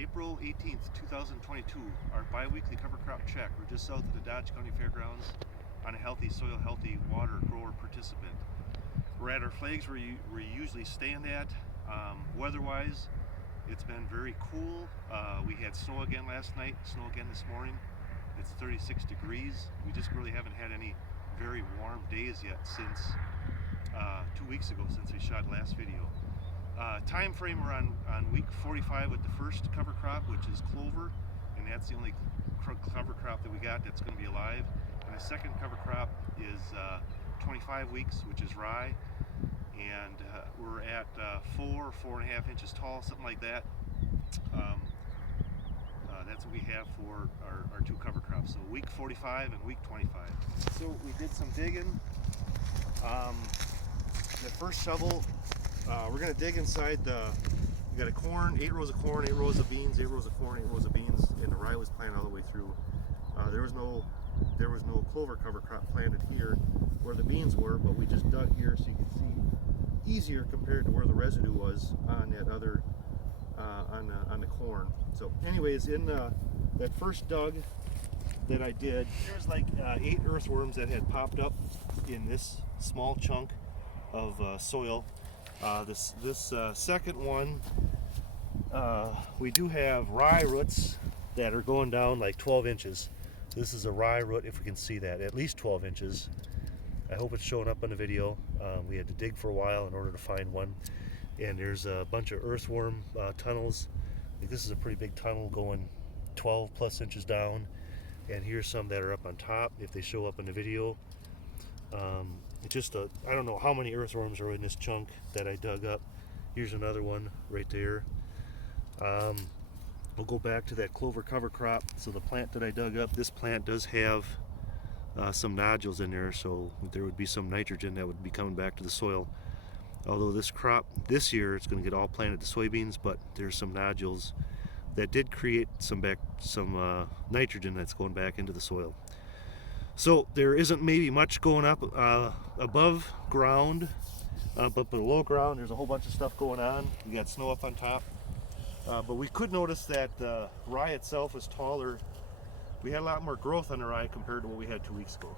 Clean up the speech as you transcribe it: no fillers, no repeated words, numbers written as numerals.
April 18th, 2022, our bi-weekly cover crop check. We're just south of the Dodge County Fairgrounds on a healthy soil, healthy water grower participant. We're at our flags where we usually stand at. Weather-wise, it's been very cool. We had snow again last night, snow again this morning. It's 36 degrees. We just really haven't had any very warm days yet since 2 weeks ago, since we shot last video. Time frame, we're on week 45 with the first cover crop, which is clover, and that's the only cover crop that we got that's going to be alive. And the second cover crop is 25 weeks, which is rye, and we're at 4.5 inches tall, something like that. That's what we have for our two cover crops. So week 45 and week 25. So we did some digging. The first shovel, we're going to dig inside we got a corn, 8 rows of corn, 8 rows of beans, 8 rows of corn, 8 rows of beans, and the rye was planted all the way through. There was no clover cover crop planted here where the beans were, but we just dug here so you can see easier compared to where the residue was on that other on the corn. So anyways, in that first dug that I did, there's like 8 earthworms that had popped up in this small chunk of soil. This second one, we do have rye roots that are going down like 12 inches. This is a rye root, if we can see that, at least 12 inches. I hope it's showing up on the video. We had to dig for a while in order to find one. And there's a bunch of earthworm tunnels. This is a pretty big tunnel going 12 plus inches down. And here's some that are up on top, if they show up in the video. It's just I don't know how many earthworms are in this chunk that I dug up. Here's another one right there. We'll go back to that clover cover crop. So the plant that I dug up, this plant does have some nodules in there, so there would be some nitrogen that would be coming back to the soil. Although this crop this year it's going to get all planted to soybeans, but there's some nodules that did create some nitrogen that's going back into the soil. So there isn't maybe much going up above ground, but below ground there's a whole bunch of stuff going on. We got snow up on top, but we could notice that rye itself is taller. We had a lot more growth on the rye compared to what we had 2 weeks ago.